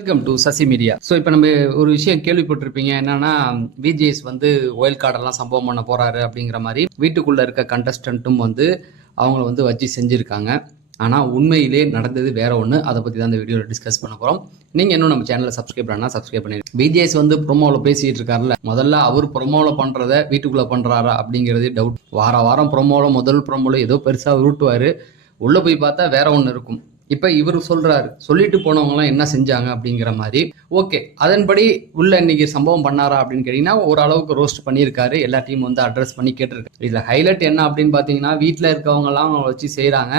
Welcome to Sasi media so இப்போ நம்ம ஒரு விஷயம் கேள்விப்பட்டிருப்பீங்க. என்னன்னா விஜிஎஸ் வந்து ஒயல் கார்டெல்லாம் சம்பவம் பண்ண போறாரு அப்படிங்கிற மாதிரி வீட்டுக்குள்ள இருக்க கண்டஸ்டன்ட்டும் வந்து அவங்கள வந்து வச்சு செஞ்சுருக்காங்க. ஆனால் உண்மையிலே நடந்தது வேற ஒன்று அதை பற்றி தான் இந்த வீடியோவில் டிஸ்கஸ் பண்ண போகிறோம் நீங்கள் இன்னும் நம்ம சேனலை சப்ஸ்கிரைப் பண்ணா சப்ஸ்கிரைப் பண்ணிடுங்க. விஜிஎஸ் வந்து ப்ரொமோவில் பேசிகிட்டு இருக்காருல்ல. முதல்ல அவர் ப்ரொமோவில் பண்ணுறத வீட்டுக்குள்ளே பண்ணுறாரா அப்படிங்கிறது டவுட் வார வாரம் ப்ரொமோவில் முதல் ப்ரொமோவில் ஏதோ பெருசாக உருட்டுவார். உள்ளே போய் பார்த்தா வேற ஒன்று இருக்கும். இப்போ இவர் சொல்றாரு சொல்லிட்டு போனவங்கலாம் என்ன செஞ்சாங்க அப்படிங்கிற மாதிரி. ஓகே அதன்படி உள்ள இன்னைக்கு சம்பவம் பண்ணாரா அப்படின்னு கேட்டீங்கன்னா ஓரளவுக்கு ரோஸ்ட் பண்ணியிருக்காரு. எல்லா டீம் வந்து அட்ரஸ் பண்ணி கேட்டிருக்காரு. இதுல ஹைலைட் என்ன அப்படின்னு பார்த்தீங்கன்னா வீட்டில் இருக்கவங்கலாம் வச்சு செய்கிறாங்க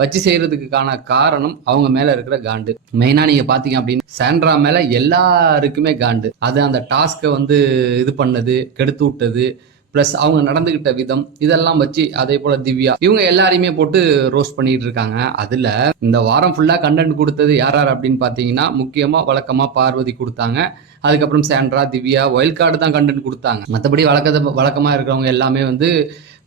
வச்சு செய்யறதுக்கான காரணம் அவங்க மேல இருக்கிற காண்டு. மெயினா நீங்க பாத்தீங்க அப்படின்னு சாண்ட்ரா மேல எல்லாருக்குமே காண்டு. அது அந்த டாஸ்க்கை வந்து இது பண்ணது கெடுத்து விட்டது. ப்ளஸ் அவங்க நடந்துகிட்ட விதம் இதெல்லாம் வச்சு அதே போல திவ்யா. இவங்க எல்லாரையுமே போட்டு ரோஸ்ட் பண்ணிட்டு இருக்காங்க. அதுல இந்த வாரம் ஃபுல்லா கண்டென்ட் கொடுத்தது யார் யார் அப்படின்னு பாத்தீங்கன்னா முக்கியமா வழக்கமா பார்வதி கொடுத்தாங்க. அதுக்கப்புறம் சாண்ட்ரா திவ்யா ஒயில் கார்டு தான் கண்டென்ட் கொடுத்தாங்க. மற்றபடி வழக்கத்தை வழக்கமா இருக்கிறவங்க எல்லாமே வந்து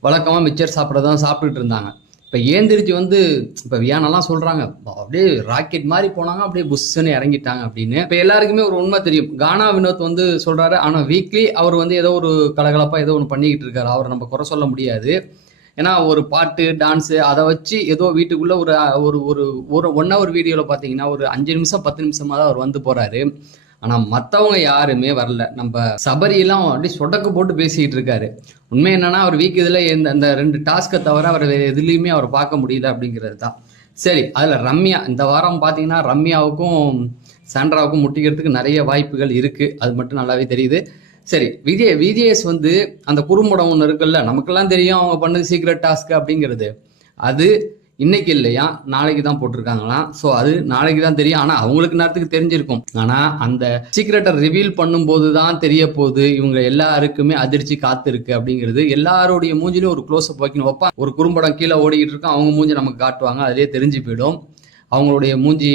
வழக்கமா மிச்சர் சாப்பிட்றதான் சாப்பிட்டுட்டு இருந்தாங்க. இப்போ ஏந்திரிச்சு வந்து இப்போ வியானெல்லாம் சொல்கிறாங்க அப்படியே ராக்கெட் மாதிரி போனாங்க அப்படியே புஷ்ஷுன்னு இறங்கிட்டாங்க அப்படின்னு. இப்போ எல்லாருக்குமே ஒரு உண்மை தெரியும். கானா வினோத் வந்து சொல்கிறாரு ஆனால் வீக்லி அவர் வந்து ஏதோ ஒரு கலகலப்பாக ஏதோ ஒன்று பண்ணிக்கிட்டு இருக்காரு. அவர் நம்ம குறை சொல்ல முடியாது. ஏன்னா ஒரு பாட்டு டான்ஸு அதை வச்சு ஏதோ வீட்டுக்குள்ளே ஒரு ஒரு ஒரு ஒரு ஒன் ஹவர் வீடியோவில் பார்த்தீங்கன்னா ஒரு அஞ்சு நிமிஷம் பத்து நிமிஷமாக தான் அவர் வந்து போகிறாரு ஆனால் மற்றவங்க யாருமே வரல. நம்ம சபரியெல்லாம் அப்படியே சொடக்கு போட்டு பேசிக்கிட்டு இருக்காரு. உண்மை என்னன்னா அவர் வீக் இதில் இந்த அந்த ரெண்டு டாஸ்க்கை தவிர அவர் வேறு எதுலேயுமே அவர் பார்க்க முடியல அப்படிங்கிறது தான். சரி அதில் ரம்யா இந்த வாரம் பார்த்தீங்கன்னா ரம்யாவுக்கும் சாண்ட்ராவுக்கும் முட்டிக்கிறதுக்கு நிறைய வாய்ப்புகள் இருக்குது அது மட்டும் நல்லாவே தெரியுது. சரி விஜய் விஜேஎஸ் வந்து அந்த குறும்படம் ஒன்று இருக்குல்ல நமக்கெல்லாம் தெரியும் அவங்க பண்ணது சீக்ரெட் டாஸ்க் அப்படிங்கிறது. அது இன்னைக்கு இல்லையா? நாளைக்கு தான் போட்டிருக்காங்களாம் ஸோ அது நாளைக்கு தான் தெரியும். ஆனால் அவங்களுக்கு நேரத்துக்கு தெரிஞ்சிருக்கும். ஆனால் அந்த சீக்ரெட்டை ரிவீல் பண்ணும்போது தான் தெரிய போகுது. இவங்க எல்லாருக்குமே அதிர்ச்சி காத்திருக்கு அப்படிங்கிறது. எல்லாருடைய மூஞ்சிலும் ஒரு க்ளோஸ் அப் வைக்கணும். வைப்பா ஒரு குறும்படம் கீழே ஓடிக்கிட்டு இருக்கோம். அவங்க மூஞ்சி நமக்கு காட்டுவாங்க. அதிலே தெரிஞ்சு போயிடும். அவங்களுடைய மூஞ்சி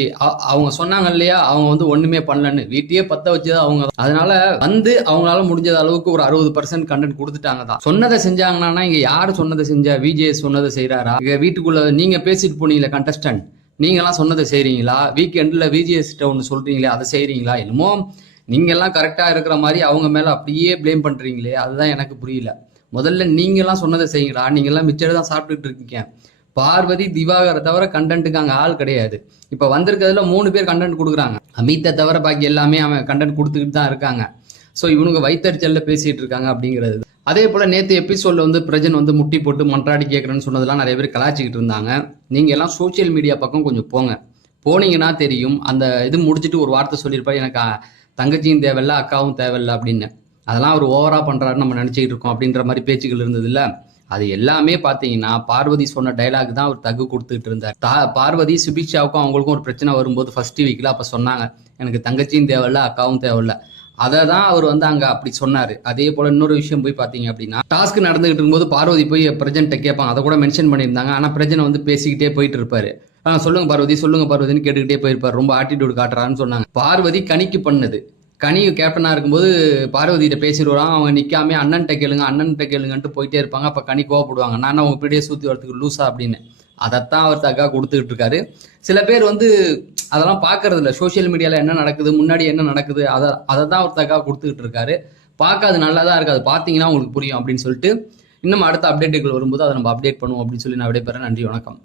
அவங்க சொன்னாங்க இல்லையா அவங்க வந்து ஒண்ணுமே பண்ணலன்னு. வீட்டையே பத்த வச்சது அவங்க அதனால வந்து அவங்களால முடிஞ்ச அளவுக்கு ஒரு அறுபது பர்சன்ட் கண்டென்ட் கொடுத்துட்டாங்க தான். சொன்னதை செஞ்சாங்கன்னா இங்க யாரு சொன்னதை செஞ்சா விஜய் சொன்னதை செய்யறாரா இங்க வீட்டுக்குள்ள நீங்க பேசிட்டு போனீங்களா கண்டஸ்டன்ட் நீங்கெல்லாம் சொன்னதை செய்றீங்களா? வீக்கெண்ட்ல விஜிஎஸ் ஒன்று சொல்றீங்களே அதை செய்றீங்களா? என்னமோ நீங்க கரெக்டாக இருக்கிற மாதிரி அவங்க மேலே அப்படியே ப்ளேம் பண்ணுறீங்களே அதுதான் எனக்கு புரியல. முதல்ல நீங்களாம் சொன்னதை செய்யுங்கடா நீங்கள்லாம் மிச்சர் தான் சாப்பிட்டுட்டு இருக்கீங்க. பார்வதி திவாகரை தவிர கண்டென்ட்டுக்கு அங்கே ஆள் கிடையாது. இப்போ வந்திருக்கிறதுல மூணு பேர் கண்டென்ட் கொடுக்குறாங்க. அமித்தை தவிர பாக்கி எல்லாமே அவன் கண்டென்ட் கொடுத்துக்கிட்டு தான் இருக்காங்க. ஸோ இவனுங்க வைத்தறிச்சல்ல பேசிட்டு இருக்காங்க அப்படிங்கிறது. அதே போல நேற்று எபிசோட்ல வந்து பிரஜன் வந்து முட்டி போட்டு மன்றாடி கேட்குறேன்னு சொன்னதெல்லாம் நிறைய பேர் கலாச்சிக்கிட்டு இருந்தாங்க. நீங்க எல்லாம் சோஷியல் மீடியா பக்கம் கொஞ்சம் போங்க. போனீங்கன்னா தெரியும். அந்த இது முடிச்சுட்டு ஒரு வார்த்தை சொல்லியிருப்பாரு. எனக்கு தங்கச்சியும் தேவையில்ல அக்காவும் தேவையில்ல அப்படின்னு. அதெல்லாம் அவர் ஓவரா பண்ணுறாருன்னு நம்ம நினைச்சிட்டு இருக்கோம் அப்படின்ற மாதிரி பேச்சுகள் இருந்தது இல்லை. அது எல்லாமே பார்த்தீங்கன்னா பார்வதி சொன்ன டைலாக் தான் அவர் தகு கொடுத்துட்டு இருந்தார். தா- பார்வதி சுபிக்ஷாவுக்கும் அவங்களுக்கும் ஒரு பிரச்சனை வரும்போது ஃபர்ஸ்ட் வீக்ல அப்ப சொன்னாங்க எனக்கு தங்கச்சியும் தேவையில்ல அக்காவும் தேவையில்ல. அதை தான் அவர் வந்து அங்கே அப்படி சொன்னார். அதே போல் இன்னொரு விஷயம் போய் பார்த்தீங்க அப்படின்னா டாஸ்க் நடந்துகிட்டு இருக்கும்போது பார்வதி போய் பிரஜன்ட்டை கேட்பாங்க. அதை கூட மென்ஷன் பண்ணியிருந்தாங்க. ஆனால் பிரஜன் வந்து பேசிக்கிட்டே போயிட்டு இருப்பாரு. ஆ சொல்லுங்க பார்வதி சொல்லுங்க பார்வதின்னு கேட்டுக்கிட்டே போயிருப்பார். ரொம்ப ஆட்டிடியூட் காட்டுறாருன்னு சொன்னாங்க. பார்வதி கணிக்கு பண்ணது. கனி கேப்டனாக இருக்கும்போது பார்வதிகிட்ட பேசிடுவான் அவங்க நிக்காம அண்ணன்ட்ட கேளுங்க அண்ணன்ட்ட கேளுங்கன்ட்டு போயிட்டே இருப்பாங்க. அப்போ கனி கோவப்படுவாங்க. நான் அவங்க இப்படியே சுற்றி வரதுக்கு லூசா அப்படின்னு. அதைத்தான் அவர் தக்கா கொடுத்துக்கிட்டு இருக்காரு. சில பேர் வந்து அதெல்லாம் பார்க்கறது இல்லை. சோஷியல் மீடியாவில் என்ன நடக்குது முன்னாடி என்ன நடக்குது அதை அதை தான் அவர் தக்கா கொடுத்துக்கிட்டு இருக்காரு. பார்க்க அது நல்லா தான் இருக்குது. அது பார்த்தீங்கன்னா உங்களுக்கு புரியும் அப்படின்னு சொல்லிட்டு இன்னும் அடுத்த அப்டேட்டுகள் வரும்போது அதை நம்ம அப்டேட் பண்ணுவோம் அப்படின்னு சொல்லி நான் விடைபெறேன். நன்றி வணக்கம்.